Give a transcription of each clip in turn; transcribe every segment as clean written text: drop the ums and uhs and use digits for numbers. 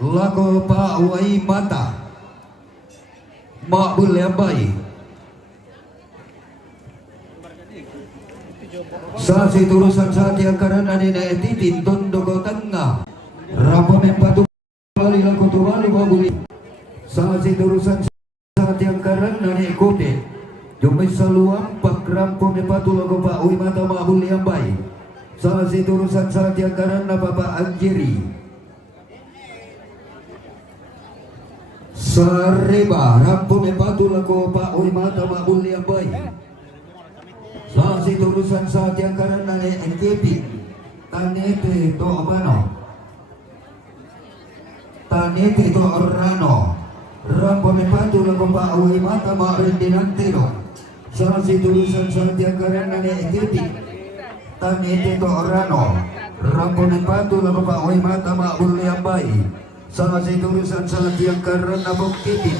Lago Pak Wai Mata Makbul Lambai Sasi turusan satya karena nina titin tondoko tengah Rampo mempatu bali lago tu bali babuli Sasi turusan satya karena nina kote Jomai saluang pak rampo mempatu lago Pak Wai Mata Makbul Lambai Sasi turusan satya karena Bapak Anjiri Sareba rampo mempatu lago Pak Wai Mata Makbul Lambai Sasi turusan satya karena NKP Tanete to abano Tanete to orano Rampo mempatu lago Pak Wai Mata Makbul Dinantino Sasi turusan satya karena NKP Tanete to orano Rampo mempatu lago Pak Wai Mata Makbul Lambai Sasi turusan satya karena Buktitin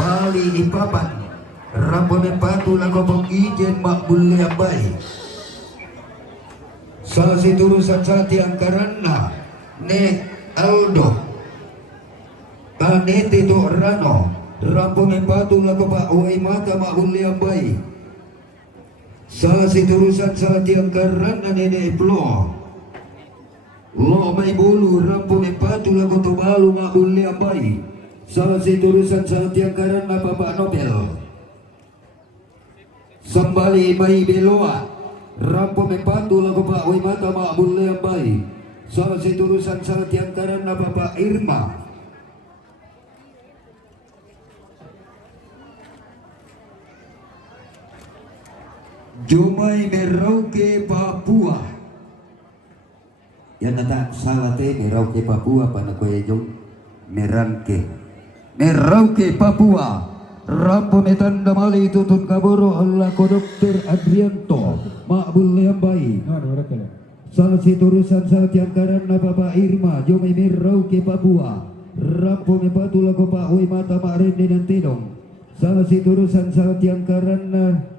Bali Ipapan Rampo mempatu lago Bong Ijen Makbul Lambai Sasi turusan satya karena Ne Aldo Tanete to Rano Rampo mempatu lago Pak Wai Mata Makbul Lambai Sasi turusan satya karena Nene Plo Lo may bulu rampo mempatu lago to balu Makbul Lambai Sasi turusan satya karena Bapak Nobel Sambali Mai Beloa Rampo mempatu lago Pak Wai Mata Makbul Lambai Sasi turusan satya karena Bapak Irma Jomai Merauke Papua Yan nata salah teh Merauke Papua panakoy jong Merauke Papua Rampo metanda mali tutun kaboro Allah ko Dr. Adrianto Makbul Lambai Sasi turusan satya karena Bapak Irma Jomai Merauke Papua Rampo mempatu lago Pak Wai Mata Makrende dan Tidong Sasi turusan satya karena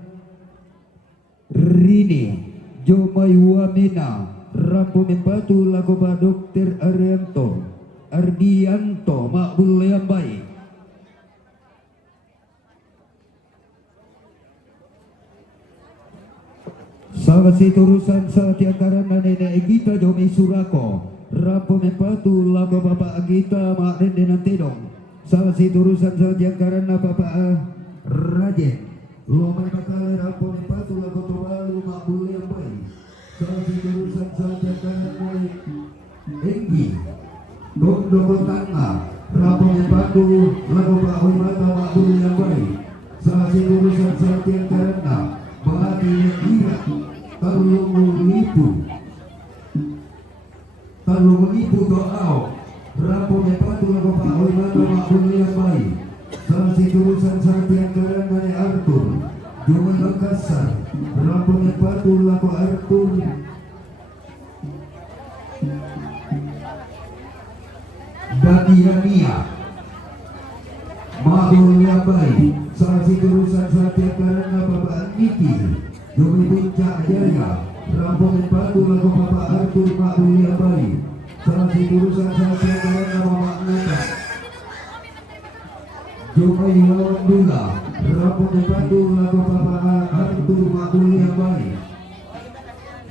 Rini Jomai Wamena Rampo mempatu lago Pak Dr. Ardianto Makbul Lambai Sasi turusan satya karena Nenek Egita Jomai Surako Rampo mempatu lago Bapak Agita Makrende dan Tidong Sasi turusan satya karena Bapak Rajen Lomai bakal rampo mempatu lago Tobalu Makbul Lambai Sasi turusan satya karena Enggi Dondo Tangga Rampo mempatu lago Pak Wai Mata Makbul Lambai Sasi turusan satya karena Bati Ira Talungu Ibu Doao Rampo mempatu lago Pak Wai Mata Makbul Lambai Sasi turusan satya karena Arthur Jomai Makassar Rampo mempatu lago Arthur Daniania Makbul Lambai Sasi turusan satya karena Bapak Niki Jomai Puncak Jaya Rampo mempatu lago Bapak Arthur Makbul Lambai Sasi turusan satya karena Bapak Nata Jomai Lawan Dula Rampo mempatu lago Bapak Arthur Makbul Lambai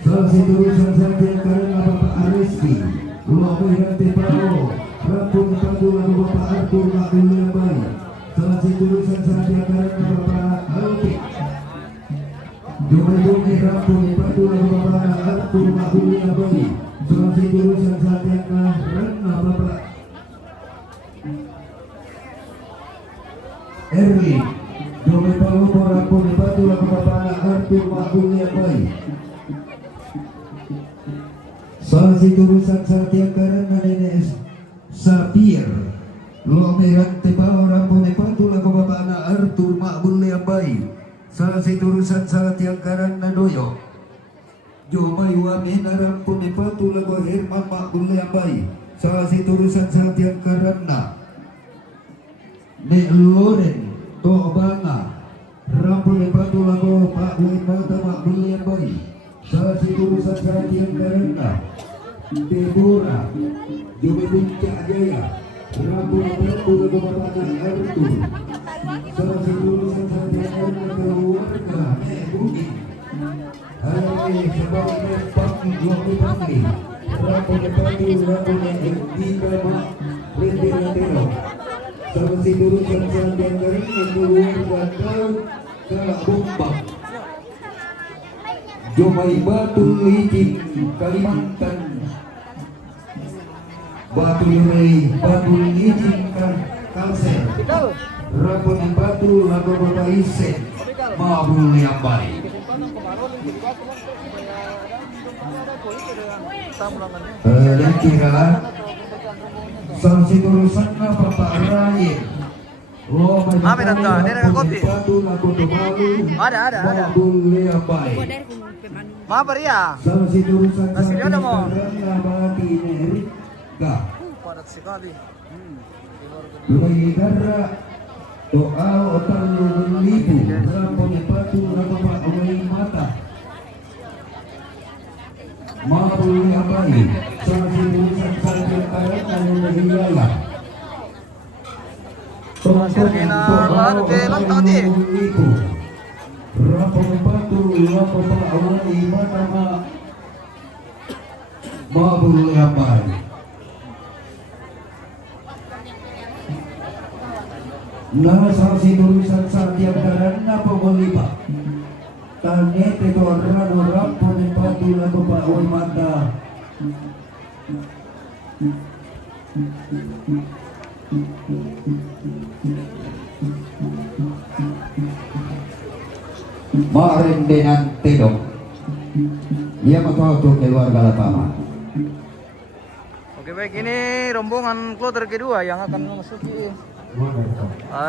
Sasi turusan satya karena Bapak Ariski Lomai Rantai Pao Rampo mempatu lago Bapak Arthur Makbul Lambai Sasi turusan satya karena Bapak Alpi Jomai Rampo mempatu lago Bapak Arthur Makbul Lambai Sasi turusan satya karena Bapak Erli Jomai Palu Rampo mempatu lago Bapak Arthur Makbul Lambai Sasi turusan satya karena Nenek Sapir Lomai Rantai Pao Rampo mempatu lago Bapak Arthur Makbul Lambai Sasi turusan satya karena Doyo Jomai Wamena Rampo mempatu lago Herman Makbul Lambai Sasi turusan satya karena Nek Loren Tobanga Rampo mempatu lago Pak Wai Mata Makbul Lambai Sasi turusan satya karena Deborah Jomai Puncak Jaya Rampo Batu Lagu Bapak Arthur salah satu lulusan sarjana keluarga Bukit Hai sebagai Pang Dua Pangli Rampo Batu Lagu Tiga Mak Rende Latero salah satu lulusan sarjana keluarga Kalak Bombang Jomai Batu Licin Kalimantan Batu Licin Kalsel Rapon Batu Lago Bapak Isen Mabul yang baik dan kira salah satu urusan Bapak Raya Apa tante? Dia ada kopi? Ada. Maaf ya. Salah satu urusan Nasi dia ada mau. padat sekali. Lumaydara doa otak libu rampon batu rampon awai mata maupun abai salah urusan saja karena wilayah Sergina Lante Lantati. Rampon batu rampon awai mata maupun abai Nasa sinurusan sa tiang na pagolipa Tanete to rano rampo ni patu na babaoy mata Marende ng tidok Ia matuto keluarga Lapama. Oke baik, ini rombongan kloter kedua yang akan memasuki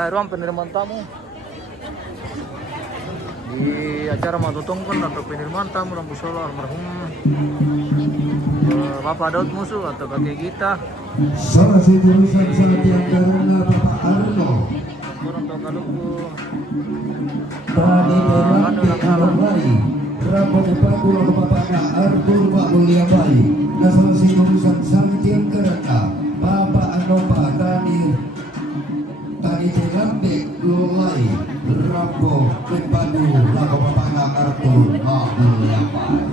ruang penerimaan tamu di acara Matutongkon atau penerimaan tamu Rambu Solo almarhum Bapak Daud Musuh atau kakek kita. Salah satu urusan saat yang karena Bapak Arno Orang tua kaluku tadi terlambat kembali Rapo Nepatu lalu Bapaknya Arthur Pak Mulia Bayi nah salah satu urusan saat yang karena Bapak Anopa tadi terlambat lulai Rapo Nepatu lalu Bapaknya Arthur Pak Mulia Bayi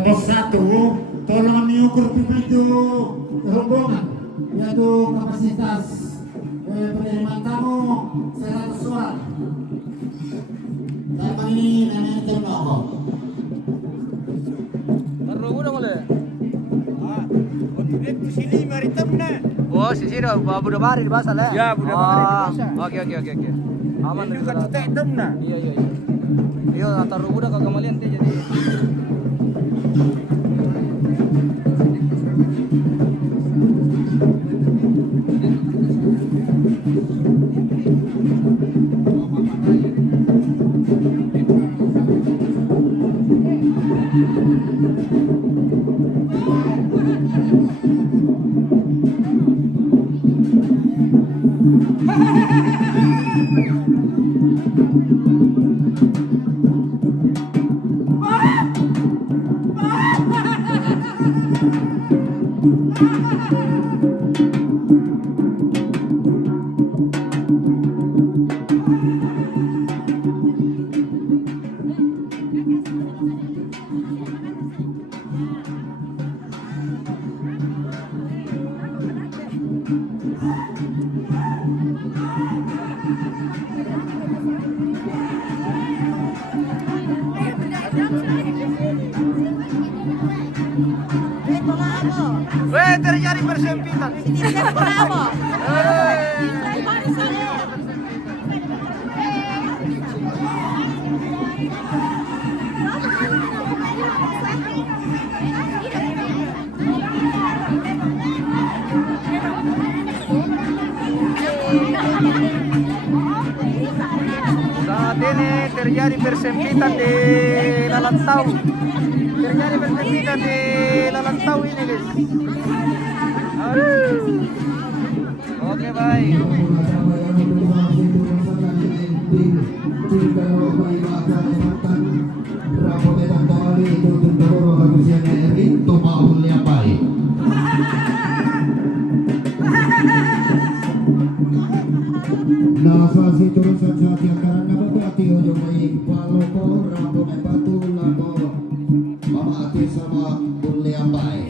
Pos 1 tolong mengukur pintu rombongan yaitu kapasitas penerimaan tamu 100 orang. Saya ini namanya Ternoko. Taruh udah mulai. Itu sini maritim na. Oh, sisi dah Budak Bari di Basal ya? Ya, Budak Bari di Basal. Oke. Aman Ini dari kan sana. hitam na. Iya. Iya, taruh udah kagak malian teh jadi. Weh, terjadi persempitan. Saat ini terjadi persempitan di Lalantau. Terjadi persempitan di Lalantau ini guys. Aduh. Oke baik. Nasa siturusan sa tiangkaran na babati o yung may palopo, rambo may patulang mo, mamati sa mga buliambay.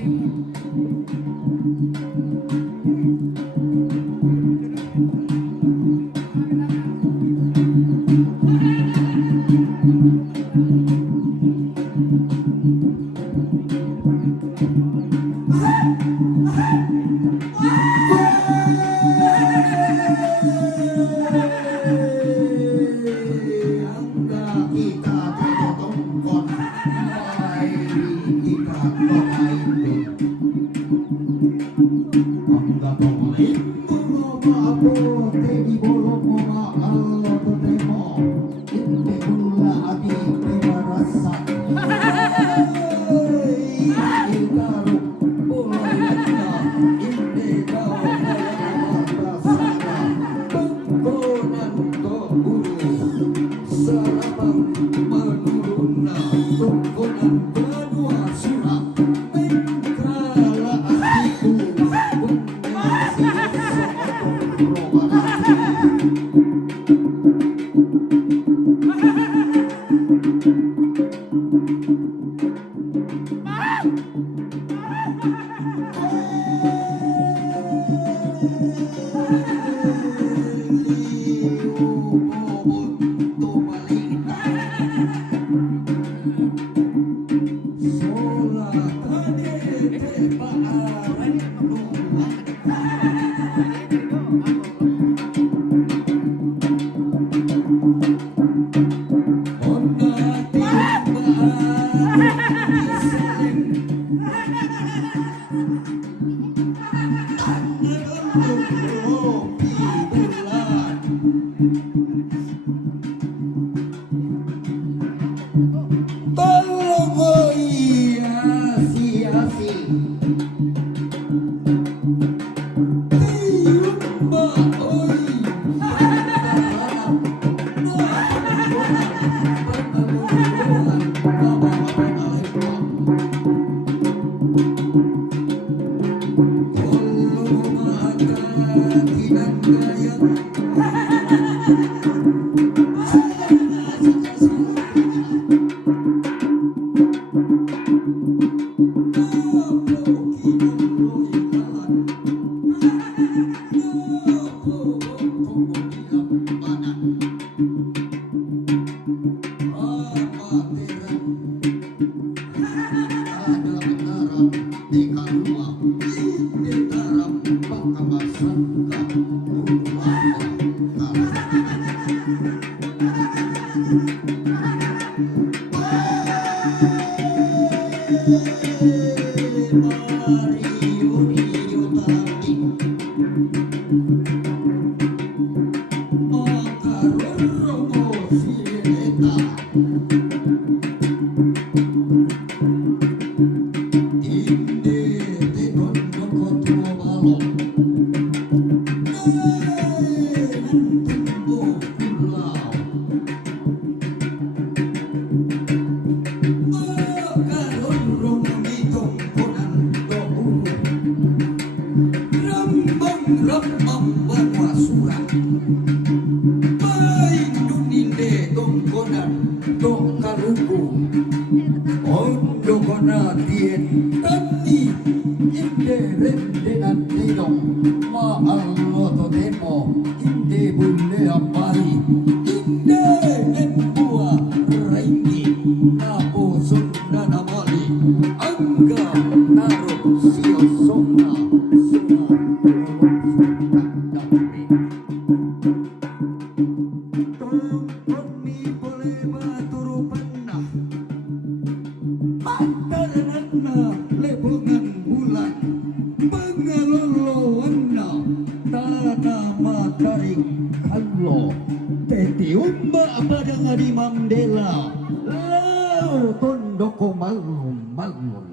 tiumba padang di Mandela lau tondoko malun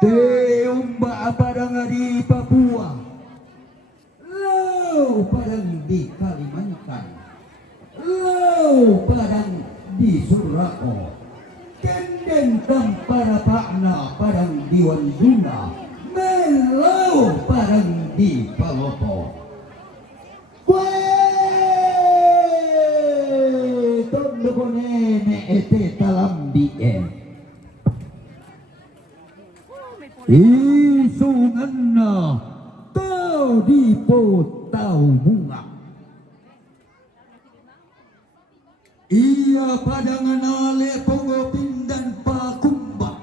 tiumba padang di Papua lau padang di Kalimantan lau padang di Surako kendeng tampara pakna padang di Wanduna melau padang di Palopo kue tondoko nene ete talam die isunganna tau dipo tau bunga ia padangan ale pongo pindan pakumba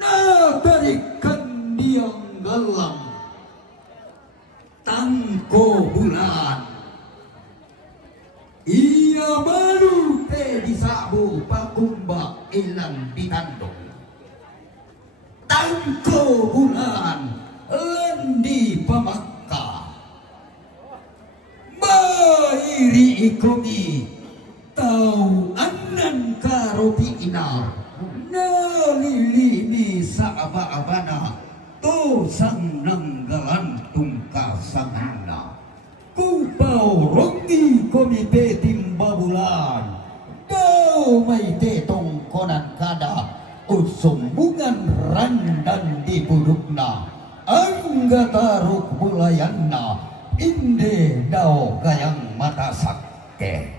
na tarikan diang galang tangko bulan ia baru te disabu pakumba ilang ditandong tangko bulan lendi pamakka mairi ikomi tau anan karopi inar nalilini saaba-abana to sang nanggalan tungkar sangana kupau rongi komi petim babulan dau mai tetong konan kada usumbungan randan di budukna angga taruk bulayanna inde dao gayang mata sakke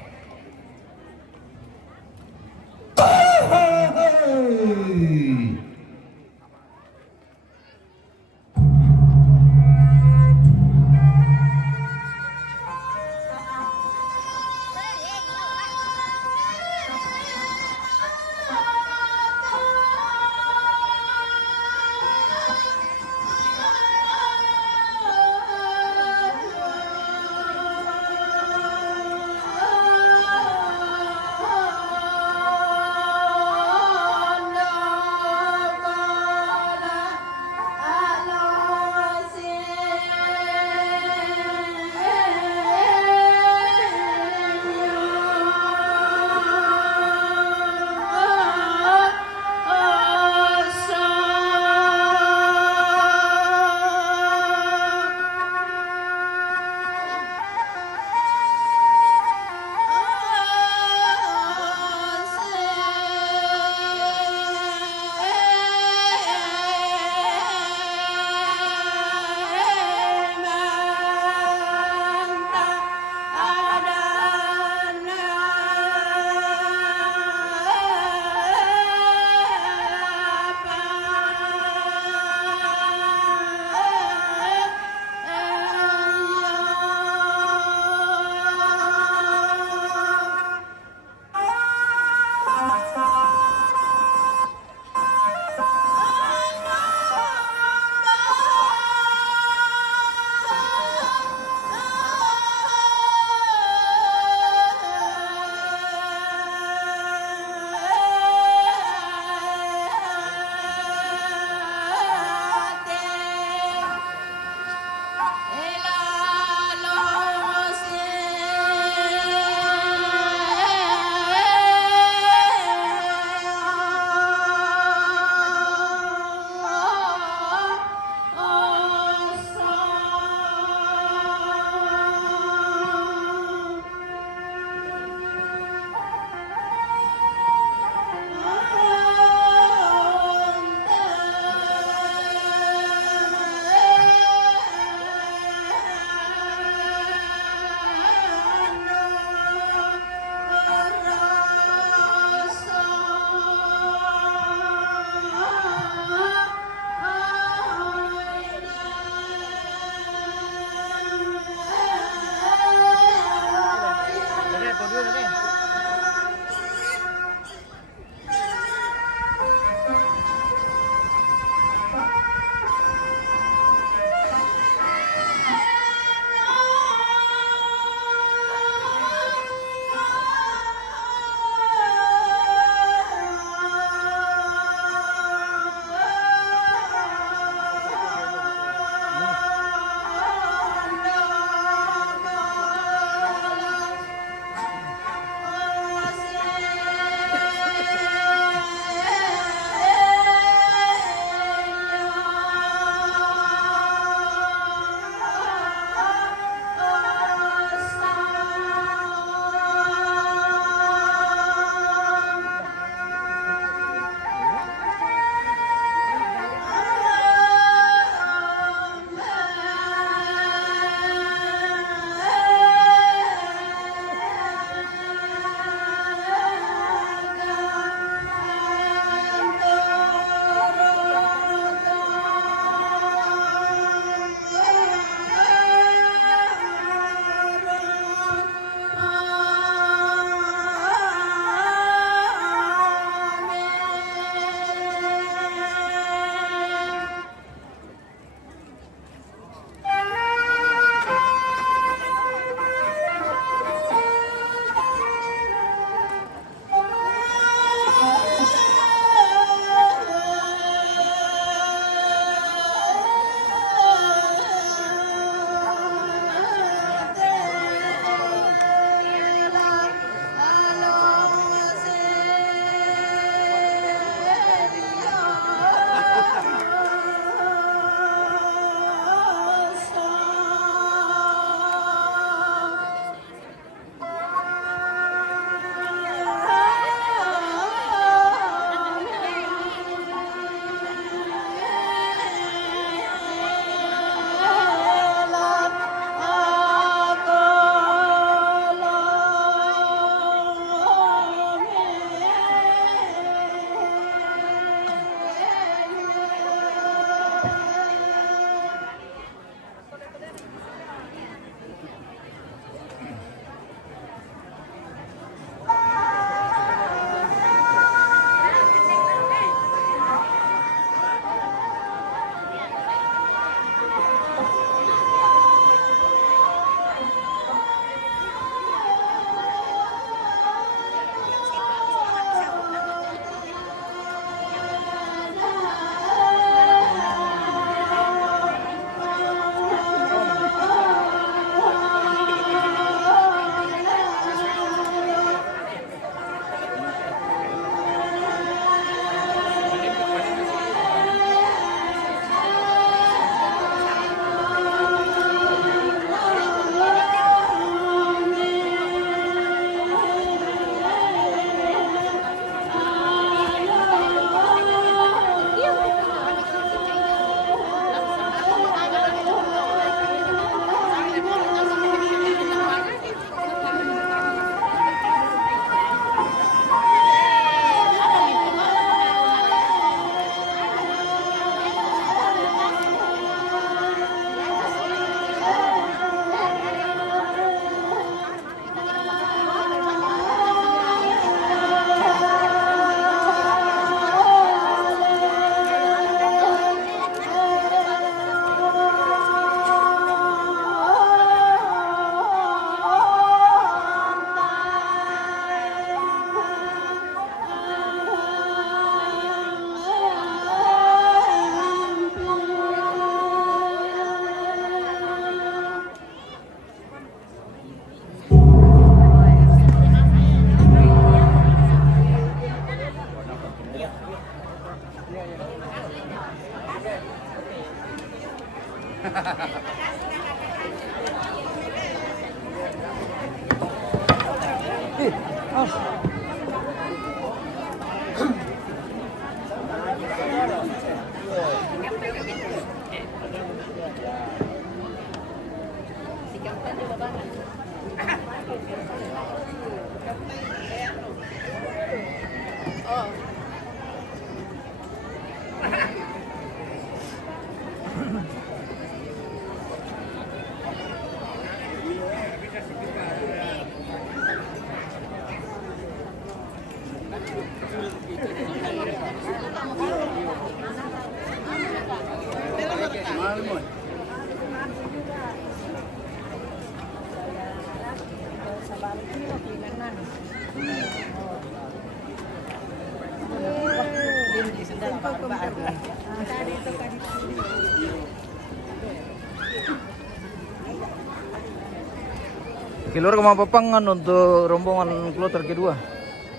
Keluar ke Mapapangan untuk rombongan kloter kedua.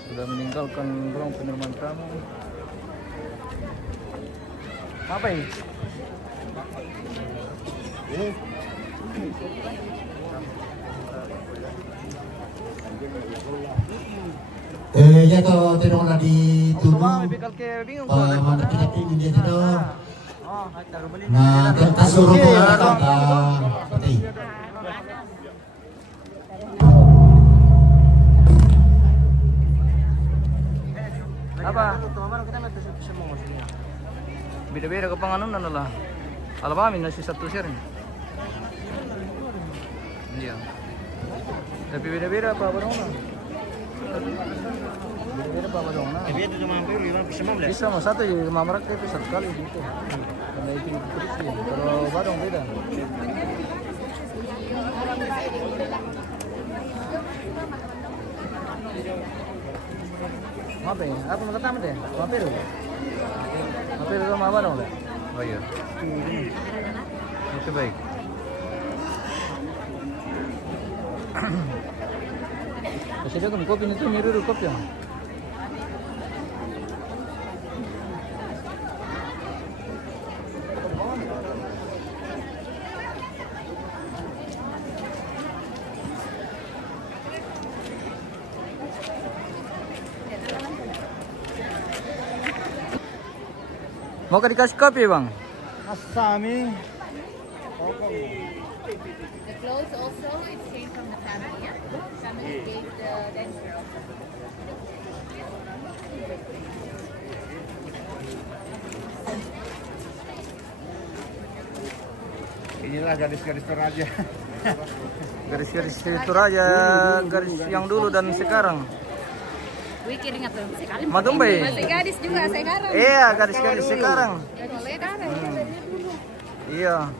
Sudah meninggalkan ruang penerimaan tamu. Apa ini? Ya to tinong na di Mama, tuno. bikal ke bingung Mana kita tingin dia tino. Oh, taruh beli. Na tasuro ko na kata. Pati. Apa? Beda-beda ke panganunan lah. Alamin nasi satu share. Iya. Tapi beda-beda apa dong? Beda-beda apa dong? Bisa mau satu jadi mamrak itu satu kali gitu. Karena itu terus ya. Kalau badong beda. Apa ya? Apa mau ketemu deh? Mampir dulu. Mampir dulu sama badong deh. Oh iya. Itu baik. Kasi dia kan kopi itu mirip kopi ya. Mau ka dikasih kopi bang? Asami. The clothes also, it came from the family, yeah? Family gave the dance girl. Inilah gadis-gadis Toraja. Garis-garis itu aja, garis yang dulu dan sekarang. Wih, keringat tuh sekali. Matumbai. Masih gadis juga sekarang. Iya, garis-garis sekarang. Gadis sekarang. Iya.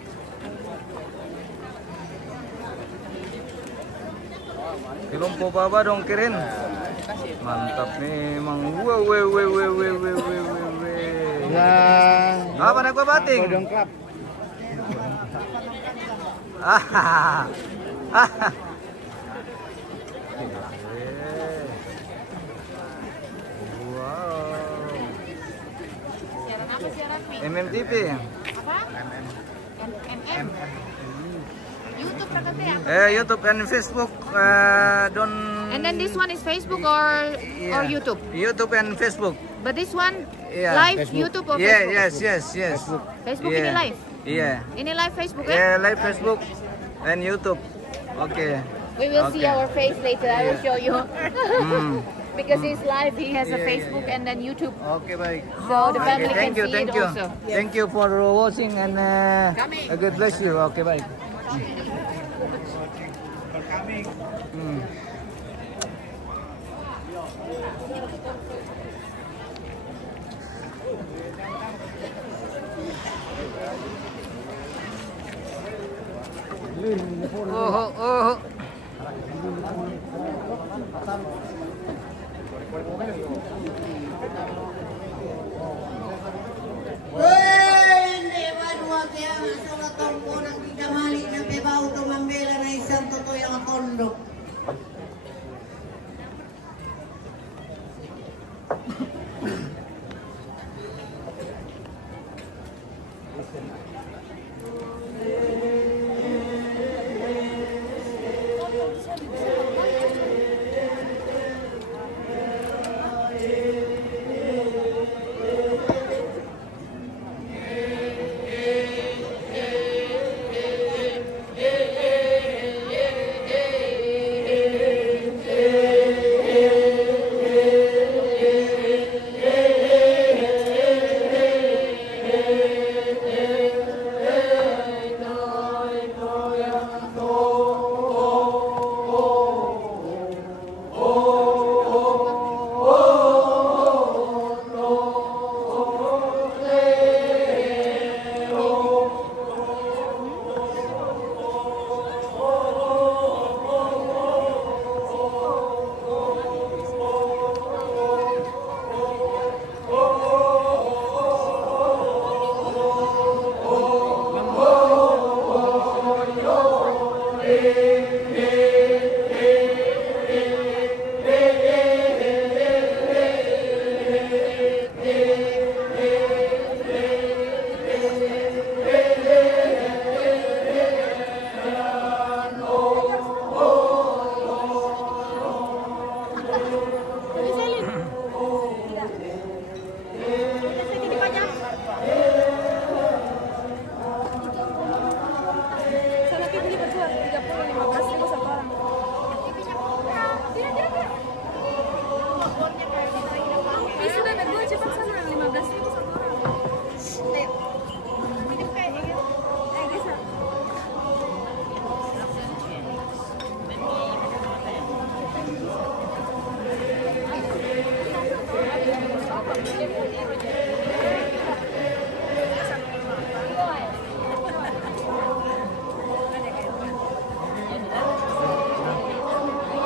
Kelompo baba dong keren. Mantap memang. Weh. Ya. Apa nak gua bating? Dongklap. Ah. Wow. Siaran apa siaran nih? MMTV. Apa? MM. YouTube berarti ya? YouTube and Facebook don't. And then this one is Facebook or YouTube? YouTube and Facebook. But this one Yeah. live Facebook. YouTube or Yeah, Facebook? yes. Facebook Yeah. ini live? Iya. Ini live Facebook ya? Yeah, live Facebook and YouTube. Okay. We will see Okay. our face later. I will show you. Because he's live, he has a Yeah, Facebook and then YouTube. Okay, baik. So the family Okay, can see thank it you. also. Thank you for watching and God bless you. Okay, baik. Hmm. Oh. Hindi, wadwa kaya nga sulatong ko ng idamali na pebaw tumambela na isang totoo yung kondo.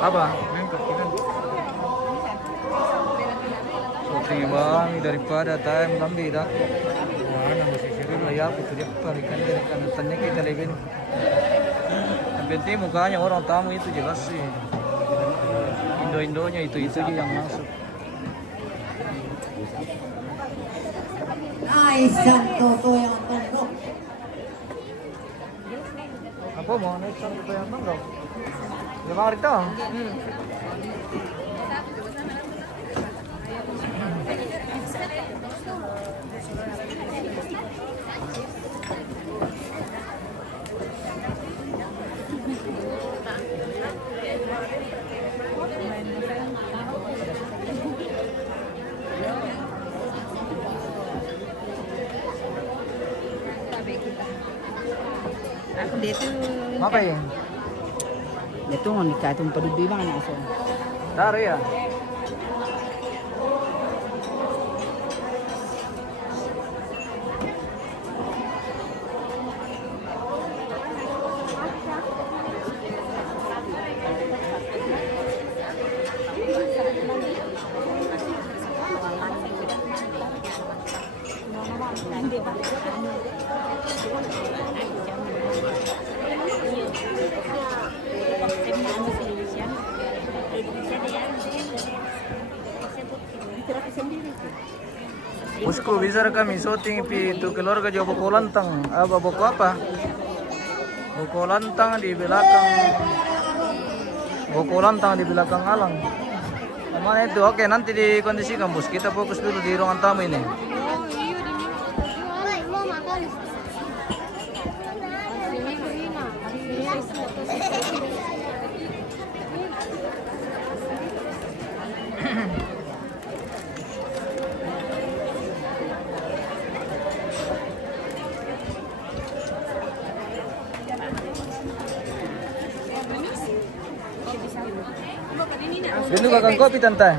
Apa? Tinggi banget daripada time kami dah. Mana masih sering lah ya aku tuh dia balikan dari tanya kita lagi. Yang penting mukanya orang tamu itu jelas sih. Indo-indonya itu aja yang masuk. Ay, santo to yang tunduk. Apa mau naik sampai yang mana? 5 rita. Ako dito. Apa ya? Dito nga ni katong padubi mga naso. Dari ya. Bosku, bisa kami syuting pi itu keluarga jauh buku lantang. Apa buku apa? Buku lantang di belakang. Buku lantang di belakang alang. Mana itu? Oke, nanti dikondisikan bos. Kita fokus dulu di ruangan tamu ini. Dulu kakak kopi tante.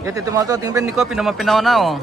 Ya itu mau tuh tinggal di kopi nama penawan.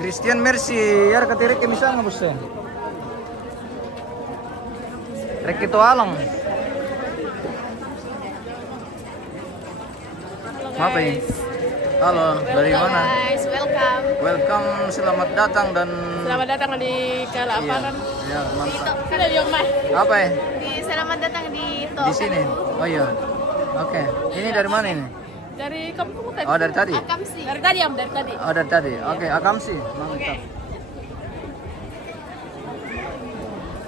Christian Mercy, ya ketirek misalnya bos. Rek itu alang. Apa ini? Halo, dari mana? Guys, welcome. Welcome, selamat datang dan Selamat datang di Kalaparan. ya, mantap. Ada yang mah. Apa ya? Selamat datang di Di sini. Oh iya. Oke. Ini dari mana ini? Dari kampung tadi. Oh, dari tadi. Akamsi. Dari tadi dari tadi. Oh, dari tadi. Oke, Akamsi. Mantap.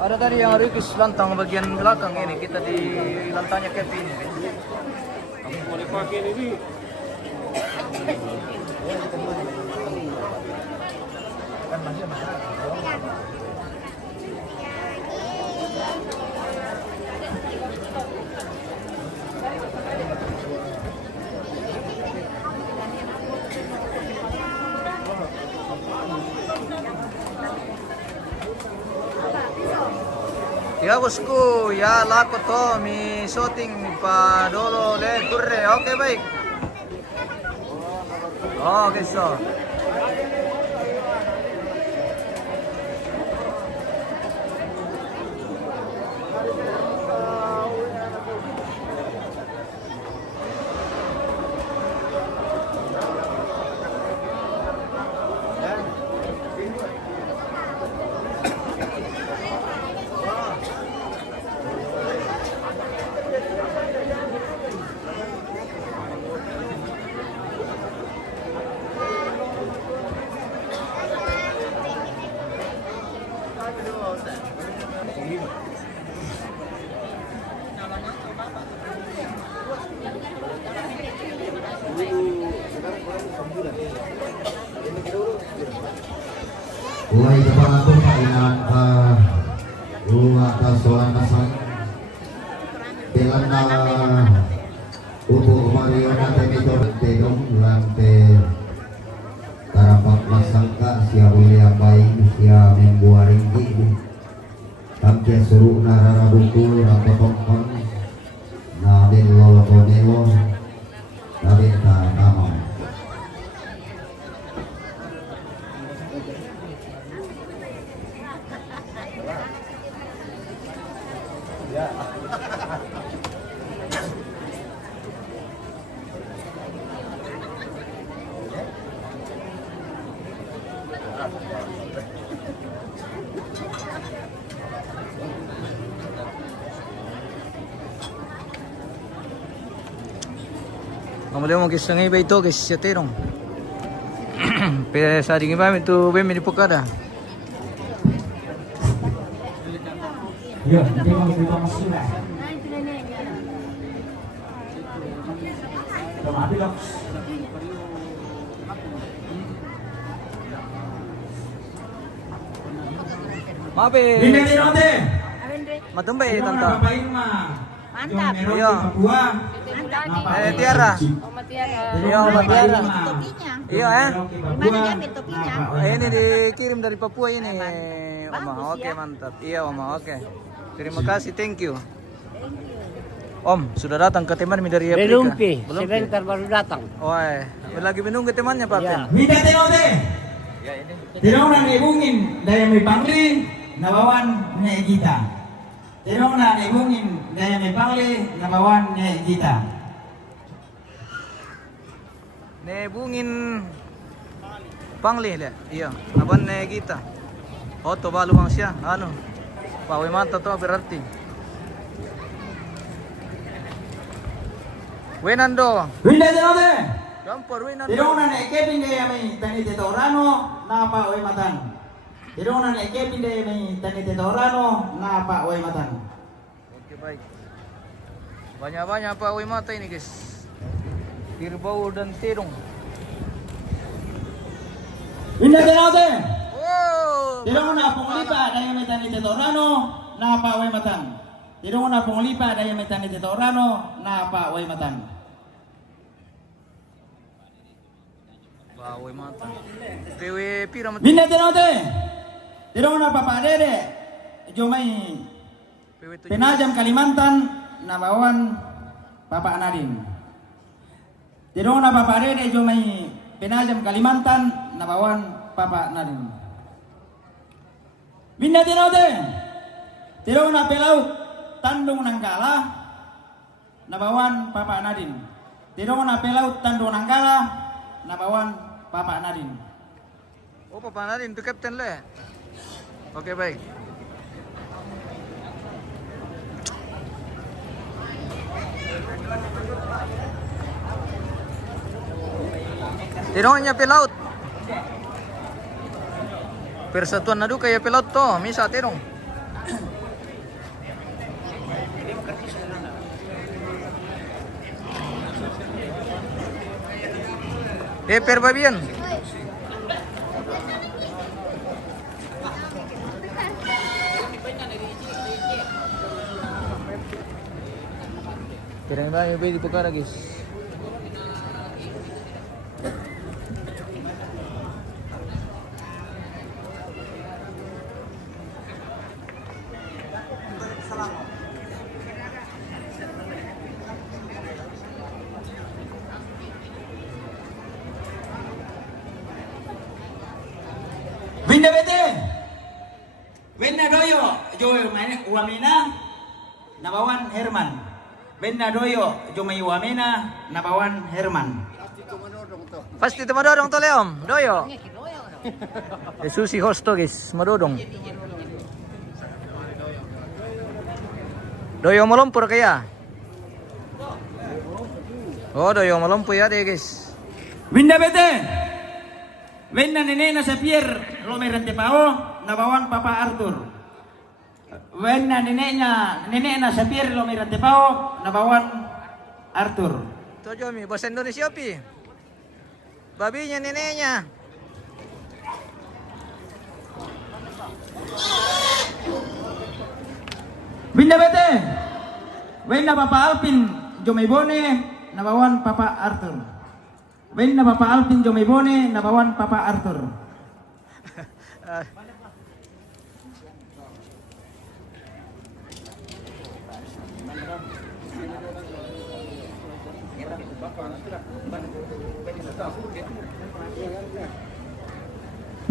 Ada tadi yang request lantang bagian belakang ini, kita di lantangnya Kevin. Kamu boleh pakai ini. Ya bosku, ya laku to mi shooting pa dolo le kurre. Oke baik. Oke so. Mulai depan aku Pak Inat rumah kasuan pasang Belanda Ubu Mario Nate Mitor Tedong Lantai Tarapak Masangka Sia William Baik Sia Membuaring Ibu Kamkia Suruh Narara Bukul Rapa Pongkong Nabil Lolo Konelo Nabil Tanamang. Kemudian mau kisah ngai itu kisah terong. Pesa dingin banget itu bem ini pokada. Ya, tengok kita masuk lah. Mati loh. Maaf eh. Ini nanti. Matumbe tanta. Mantap. Iya. Tiara. Oma Tiara. Iya, Oma Tiara. Topinya. Iya Di mana diambil topinya? Ini dikirim dari Papua ini. Oma, oke mantap. Iya Oma, oke. Terima kasih, thank you. Om, sudah datang ke teman dari Afrika? Belum pi, sebentar baru datang. Oh, lagi menunggu temannya Pak. Ya. Minta tengok deh. Ya ini. Tidak nak nebungin daya may pangli, nabawan nya kita. Tidak nak nebungin daya may pangli, nabawan nya kita. Nebungin pangli le. Iya, naban ne kita. Oh, to balu bang siya. Ano? Pawe mata to berarti. Wenando. Minta tengok deh. Gampar Wenando. Tidak nak nekepin daya may tani tetorano, napa oi matan. Tidak nak nekepin daya may tani tetorano, napa oi matan. Oke baik. Banyak-banyak Pak Oi mata ini guys. Tirbau dan terong. Minta tengok deh. Oh. Tidak nak penglipa daya may tani tetorano, napa oi matan. Tidak nak penglipa daya may tani tetorano, napa oi matan. Pak Oi mata. PW pira mata. Minda tenote. Tidak nak papa dede. Jomai PW 7. penajam Kalimantan nabawan Bapak Nadine. Tidak nak papa dede jomai penajam Kalimantan nabawan Bapak Nadine. Minda tenote. Tidak nak pelaut Tandung Nanggala nabawan Bapak Nadine. Tidak nak pelaut Tandung Nanggala nabawan Bapak Nadine. Oh, Papa Nadine itu kapten le. Oke baik. Tirongnya pelaut. Persatuan Nadu kayak pelaut to, misa tirong. Perbabian. Kira ba yung di pagkara guys. Winda bete. Winda doyo. Joy Uamina. Nabawan Herman. Winda doyo. Jomay Uamina. Nabawan Herman. Pasti itu madodong to Leom. Doyo. Susi host to guys. Madodong. Doyo melumpur kaya. Oh doyo melumpur ya deh guys. Winda bete. Winda nenena sa Pierre Lomerante Pao. Nabawan Papa Arthur. Winda nenena sa Pierre Lomerante Pao. Nabawan Arthur. Tuh Jomi, bahasa Indonesia pi. Babinya neneknya. Winda bete. Winda Papa Alpin Jomaybone. Nabawan Papa Arthur. Winda Papa Alpin Jomaybone. Nabawan Papa Arthur.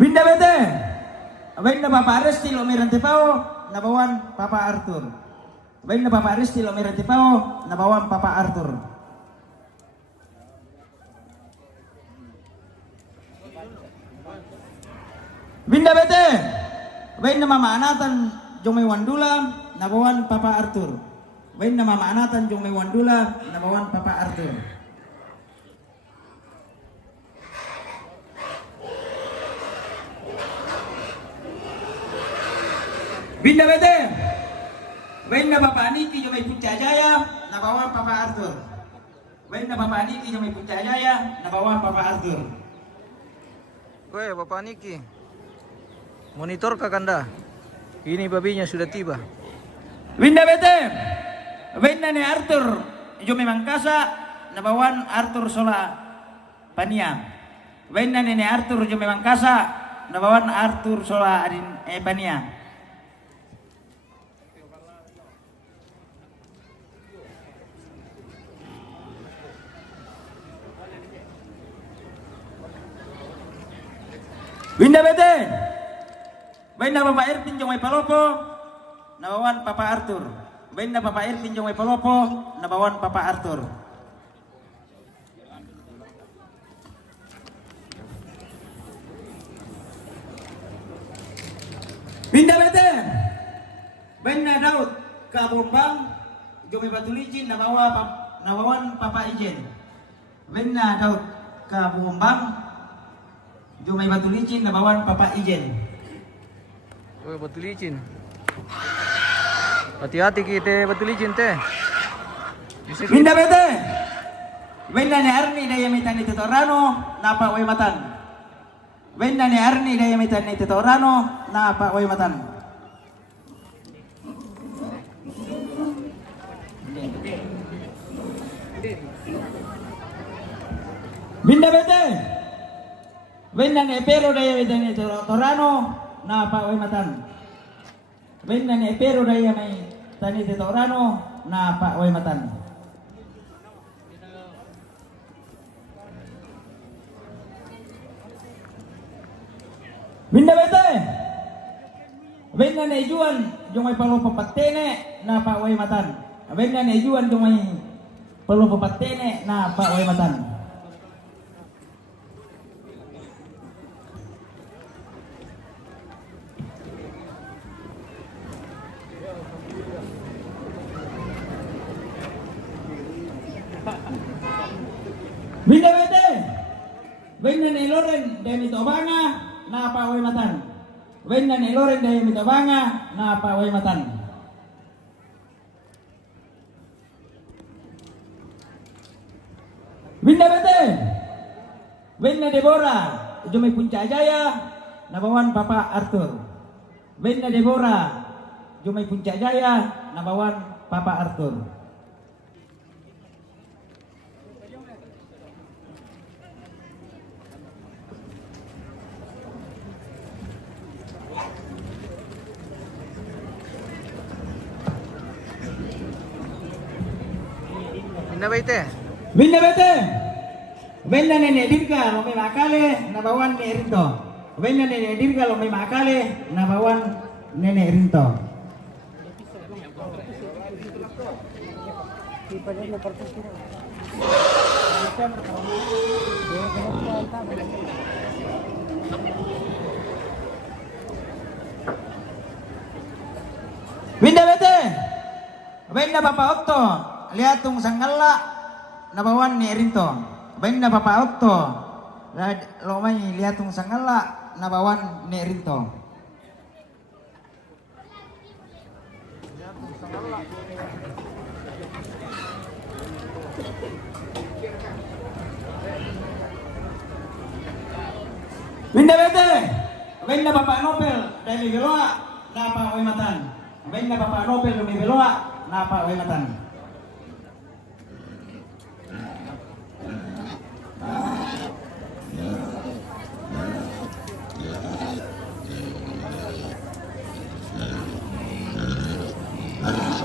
Winda bete. Winda Papa Aresti Lomerante Pao. Nabawan Papa Arthur. Winda Papa Aresti Lomerante Pao. Nabawan Papa Arthur. Winda bete. Winda Mama Anatan Jomay Wandula. Nabawan Papa Arthur. Winda Mama Anatan Jomay Wandula. Nabawan Papa Arthur. Winda bete. Winda Papa Aniki Jomay Puncajaya. Nabawan Papa Arthur. Winda Papa Aniki Jomay Puncajaya. Nabawan Papa Arthur. Weh, Bapak Niki. Monitor kakanda. Ini babinya sudah tiba. Winda bete. Winda ni Arthur Jomay Mangkasa. Nabawan Arthur Sola Pania. Winda ni Arthur Jomay Mangkasa. Nabawan Arthur Sola Adin Pania. Winda bete. Winda Papa Erpin Jomay Palopo. Nabawan Papa Arthur. Winda Papa Erpin Jomay Palopo. Nabawan Papa Arthur. Winda bete. Winda Daud Kabombang Jomay Batulicin. Nabawan Papa Ijen. Winda Daud Kabombang Jomay Batulicin. Nabawan Papa Ijen. Oh, batu licin. Hati-hati kita batu licin teh. Winda bete. Winda ni Arni daya mitani Titorano. Napa way matan. Winda ni Arni daya mitani Titorano. Napa way matan. Winda bete. Winda ni Pero daya mitani Titorano. Napa way matan. Winda ni Pero daya mitani Titorano. Napa way matan. Winda bete. Winda ni Juan Jomay Palo Papatene. Napa way matan. Winda ni Juan Jomay Palo Papatene. Napa way matan. Winda bete. Winda ni Loren Demi Tobanga. Napa way matan. Wenna ni Loren daya mitabanga na pa way matan. Winda bete. Wenna Deborah jumay Puncak Jaya nabawan Papa Arthur. Wenna Deborah jumay Puncak Jaya nabawan Papa Arthur. Winda baite. Winda bete. Wenna nene dirga lo may makale nabawan ni Rinto. Wenna nene dirga lo may makale nabawan nene Rinto. Winda bete. Wenna Papa Otto liatung sanggala nabawan ni Rinto. Wenna Papa Otto lomay liatung sanggala nabawan ni Rinto. Winda bete. Wenna Papa Nobel dari Beloa napa way matan. Wenna Papa Nobel dari Beloa napa way matan.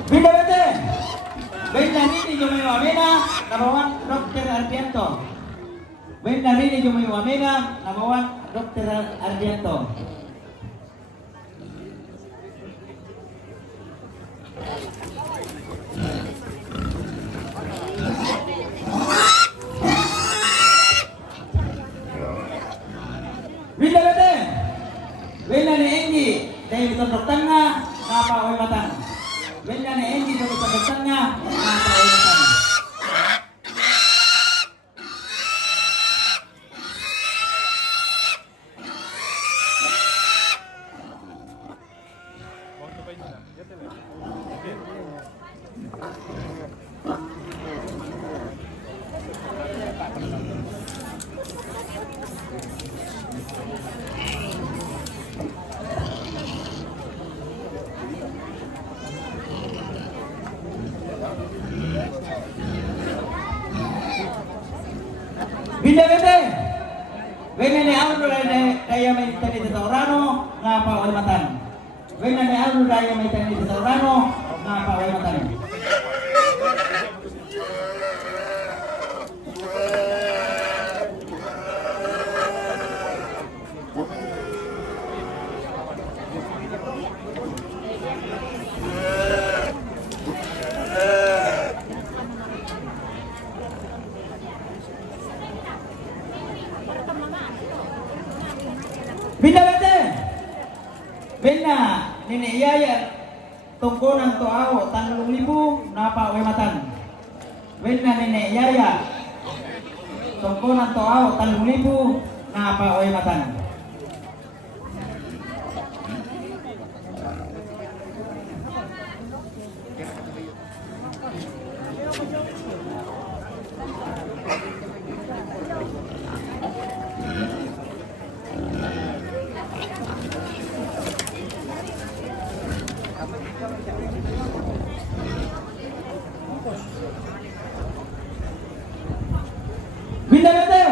Winda bete. Wenna Rini Jumay Wamena nabawan Dr. Ardianto. Wenna Rini Jumay Wamena nabawan Dr. Ardianto. Winda bete. Wenna ni Enggi dari Tondok Tengah napa way matan. Wenna ni Enggi dari Tondok Tengah napa way matan. Winda bete. Wenna ni Aldo daya may tani sa Taurano napa way matan. Wenna ni Aldo daya may tani sa Taurano napa way matan. Winda bete. Wenna nene Yaya tungkonan to awo tanlong libu napa way matan. Wenna nene Yaya tungkonan to awo tanlong libu napa way matan. Winda bete.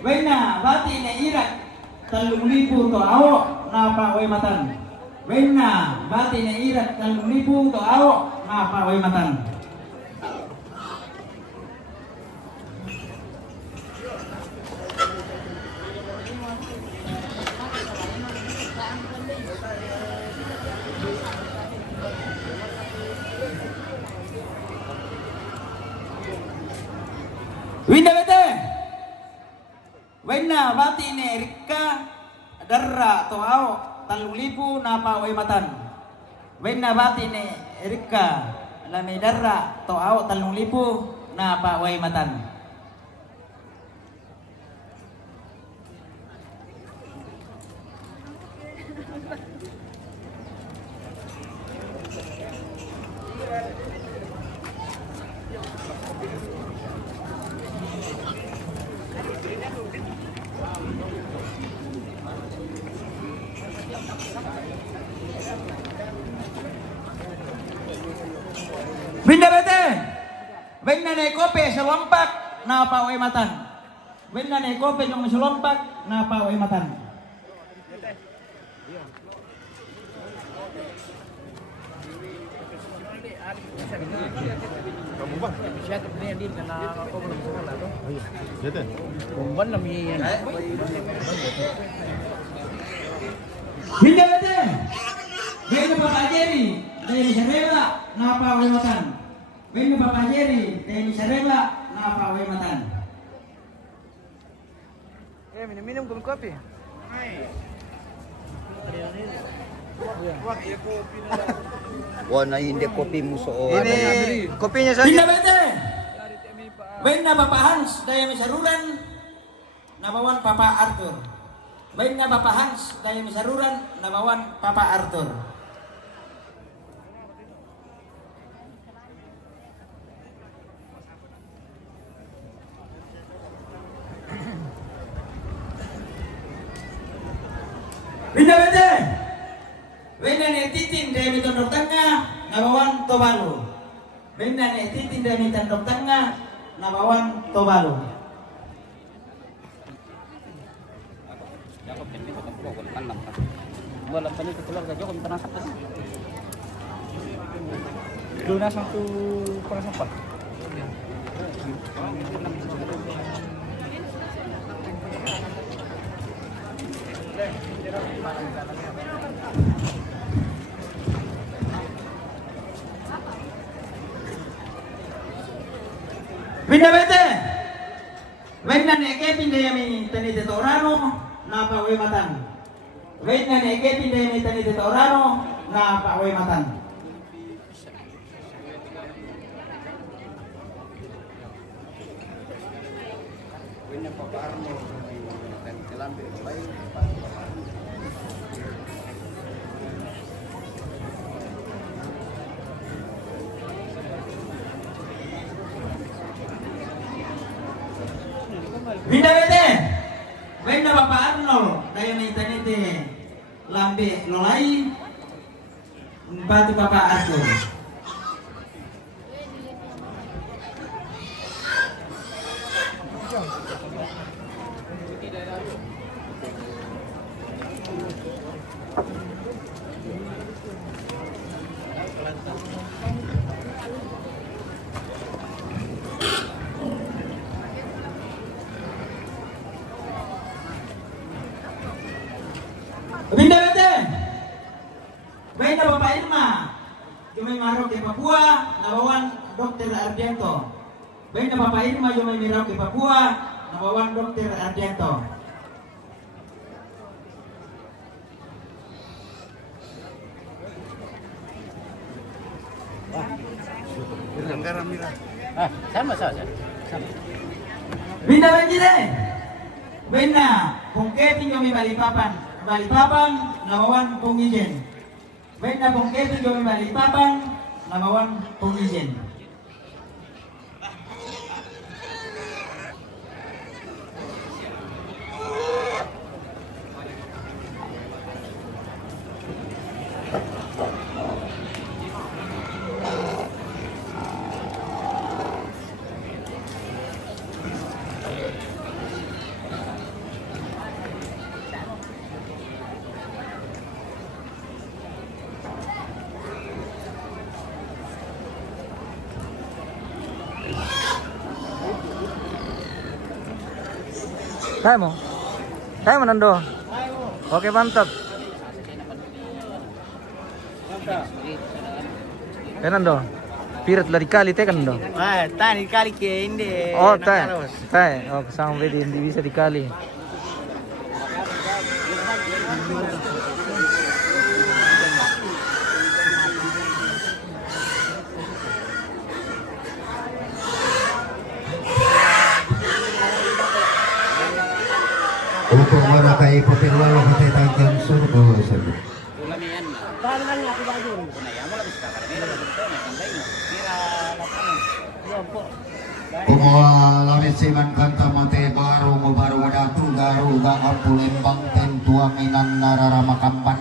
Wenna bati ne Irak 3,000 to awo napa way matan. Wenna bati ne Irak 3,000 to awo napa way matan. Winda bete. Wenna bati ne Rika darra to awo 3,000 napa way matan. Wenna bati ne Rika lami darra to awo 3,000 napa way matan. Binda bete. Binda na kope sa lompak na paway matan. Binda na kope yung sa lompak na paway matan. Siya kapnya din na ako belum sekolah tuh. Oh iya. Gitu. Kumban na mi yan. Binda bete. Binda Bapak Jerry dari Sareba na paway matan. Binda Bapak Jerry dari Sareba na paway matan. Minum kopi. Wah, na hindi kopi muso. Ini kopinya Binda saja. bete. Binda Bapak Hans dari Misaruran nabawan Papa Arthur. Binda Bapak Hans dari Misaruran nabawan Papa Arthur. Binda bete. Binda ni titin dari Tondok Tengah nabawan Tobalu. Binda ni titin dari Tondok Tengah nabawan Tobalu. Bola pani keluarga Joko minta nasab tadi. Lunas satu kurang sempat. Binda bete. Binda ni pinda yami tani de Torano na paway matan. Binda ni pinda yami tani de Torano na paway matan. Binda bete. Binda Bapak Arnold daya may tanite lambe lolai batu Bapak Arthur. Binda bete. Binda Bapak Irma Jumay Marok ke Papua nabawan Dr. Ardianto. Binda Bapak Irma Jumay Marok ke Papua nabawan Dr. Ardianto. Sama saja. Sama. Binda Banjire. Binda Pungketing kami Balikpapan nabawan Pungijen. Binda Pungketing kami Balikpapan nabawan Pungijen. Saya mau Nando. Oke, mantap. Nando. Pirat lari kali teh kan Nando. Tani kali ke ini. Oh, teh. Oh, sampai di bisa dikali. Untuk marakai putih lalu kita tangkan surga saja. Bahan nga ako ba doon? Kunaya mo lang sa kakarami. Kumua labis siman kanta mate baru datu garu ga ampu lembang tentua minan narara makampan.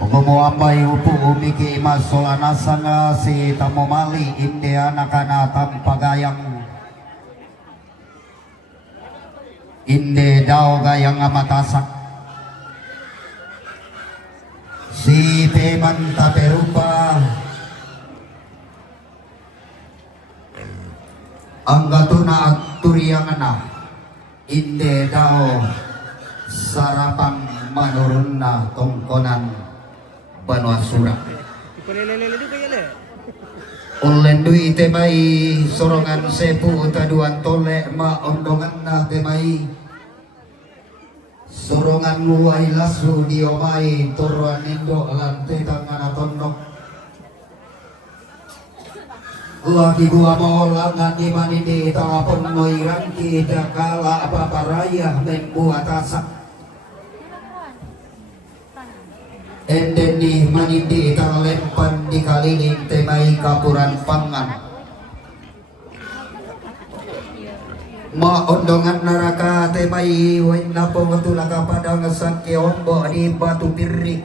Kumua ambai upu umiki imas solana sanga si tamu mali inde anakana tampagayang inde dao gayang amatasak si peman taperupa anggatuna aturiangana inde dao sarapang manurunna tongkonan banua surak ulen dui temai sorongan sepu taduan tole ma ondongan na temai sorongan muai lasu diomai turuan indo lantai tangan tondok lagi gua mau langan di manidi talapon noi rangki dakala apa paraya membuat asak enden di manidi talempan di kaliling temai kapuran pangan ma ondongan neraka temai wena pengutula kapadang sakya ombo di batu pirik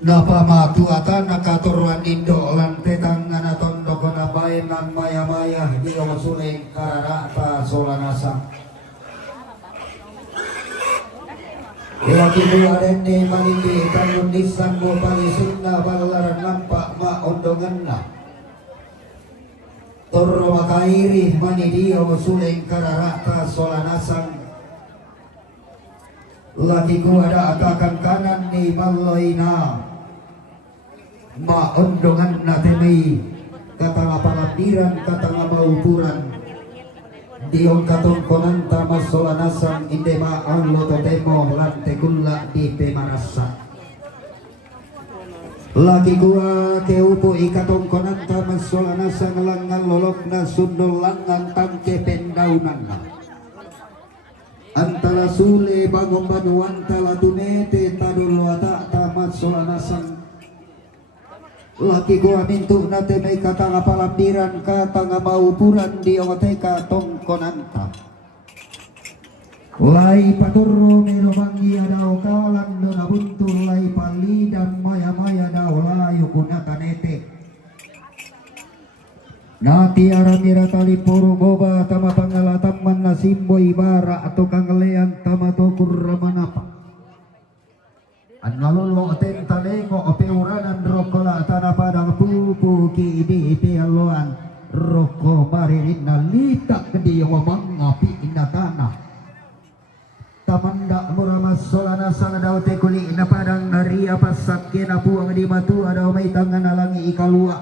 napa matu atana katuruan indo lantai tangan tondok nabaenan maya-maya di osuleng kararata solanasa lagi dua dende malindi tangun nisan mo palisina balaran nampak ma ondongan na Toro makairi manidio suleng kararata solanasang lagi ku ada atakan kanan ni maloina ma ondongan na temei kata ngapangandiran kata ngabaupuran diong katong konanta mas solanasang indema allo totemo lante kulla di pemarasa lagi gua keupo ikatong konanta mas solanasang langan lolok na sundol langan tangke pendaunan antara sule bagong banuan tala tumete tadul wata tamat solanasang laki gua mintu nate may kata nga palamdiran kata nga maupuran di oteka tongkonanta lay paturo melobangi adaw kalan na buntu lay palidang maya-maya daw layo kunakanete nati aramira tali puro boba tama pangalataman na simboy bara ato kangalean tama to kurramanapa an nalolo oten talengo o peuranan rokola tanah padang pupu ki di pialuan roko maririn nalita kedi wamang ngapi inna tanah tamanda muramas solana sang daw te kuli na padang naria pasak kena puang di matu adaw may tangan alangi ikalua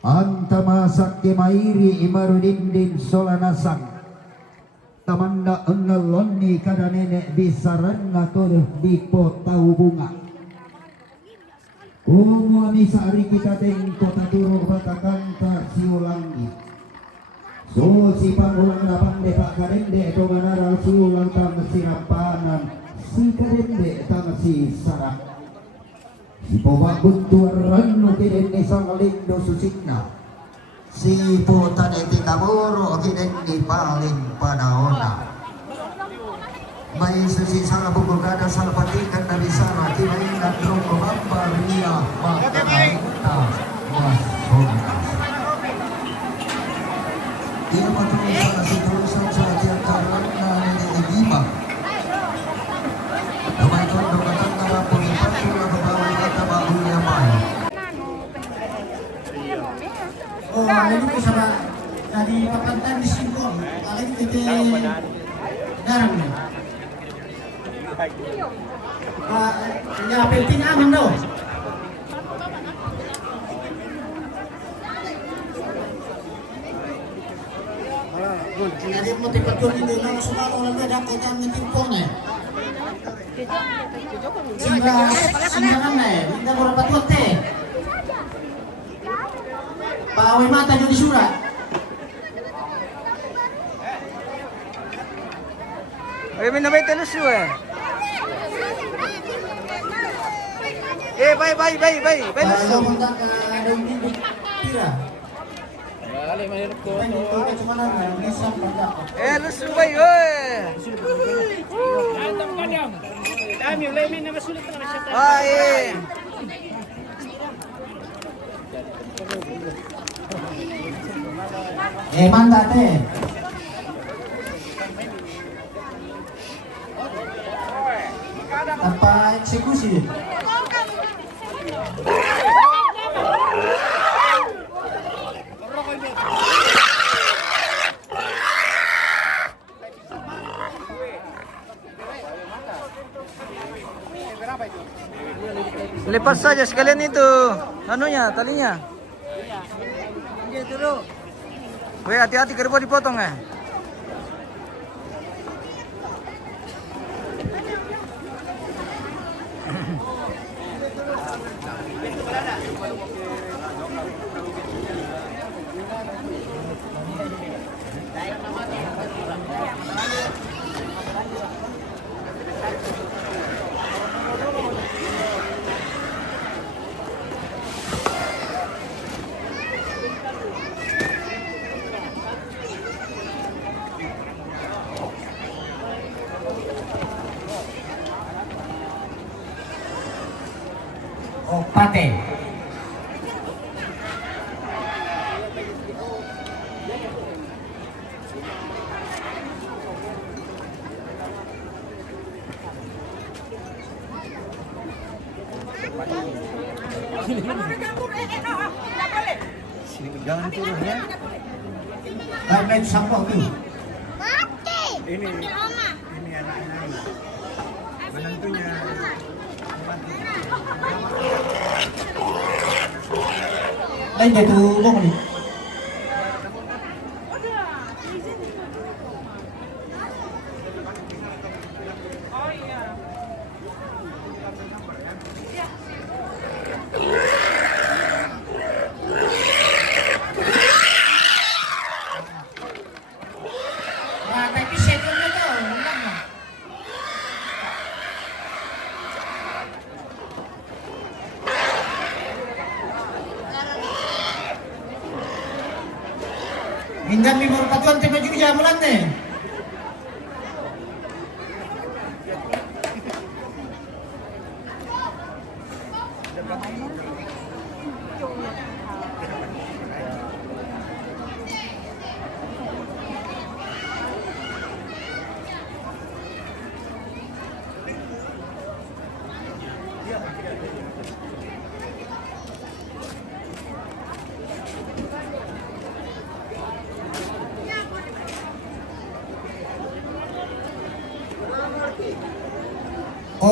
antama sakke mairi imarudindin solana sang tamanda engeloni kada nenek bisaran ngatur di potau bunga umua misari kita teng kota turo batakan tak siulangi so si pangulang napang depak karende to manaral siulang tang sirapanan si karende tang si sarak si pobak buntuar ranu kidende sang lindo susikna si putan eti kaburo kiden di paling panaona may susi sang buko kada sang patikan na bisara kinay na droko bamba ria makakaita masona iya patungin sa situasyon sa tiyantaran na nililima namay kondo katang narapon ipatula kabawal at tabahul yamay oh lagi ko sa tadi papantan di singkong lagi kita darang ni ya penting aman daw jadi mo tipatun hindi na sumalo lang kada kaya ng tingpong eh singa na eh hindi mo rapatut eh Pawai mata jadi surat. Ay, may nabay talos yun eh. Bye. Kalau mentak ada ini tira. Balik mana ko. Ini cuma nang isang pagka. Lesu bay, oi. Atang kadam. Dami ulay min na masulit na siya. Ay. Mandate. Tanpa eksekusi. Lepas saja sekalian itu anunya, talinya. Weh, hati-hati kerbau dipotong ya. Oh, pate. Jangan turun ya. Main sampah tu. Ini Menantunya. Lain dia tu long ni. Tapi second na to, ulang na. Hingga mi merupakan tema juga bulan deh.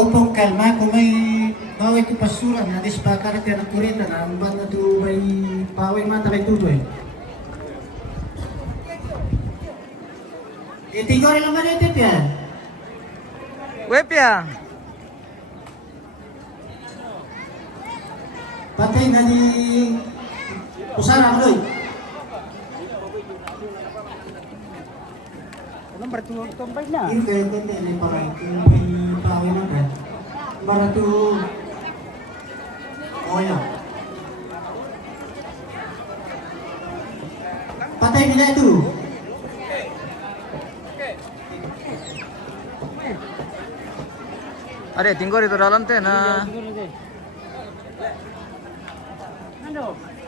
Kung kalma kung may paway tu pasuran na disbakarat yan ang kurita na ang banda tu may paway mata kay tutoy. Itigo rin naman ito yan. Wepia. Patay na ni Pusara Maloy. Ano bertuang tombay na? Ini kayak gini ni parang may paway mata. Bara tu Oya. Patay nila itu. Ada tinggal itu dalam tena.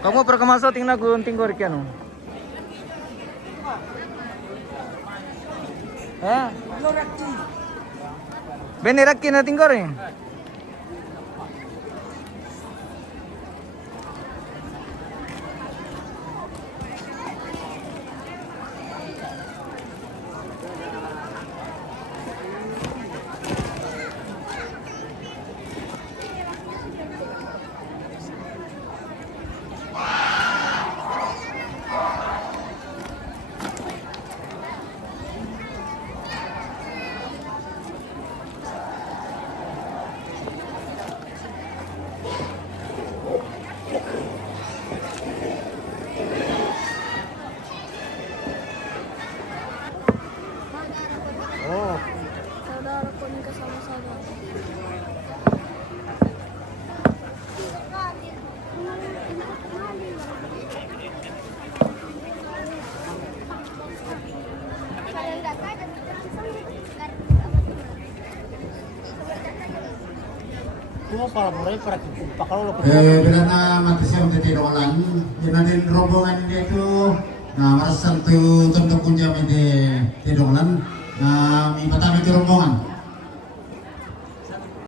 Kamu pernah masuk tinggal gun tinggal kianu. Hah? Benerak kina tinggal ni. Bila na matisya untuk tidolan, yun din rombongan dito na marasal tu tuntok kunjam di tidolan na may patami tu rombongan.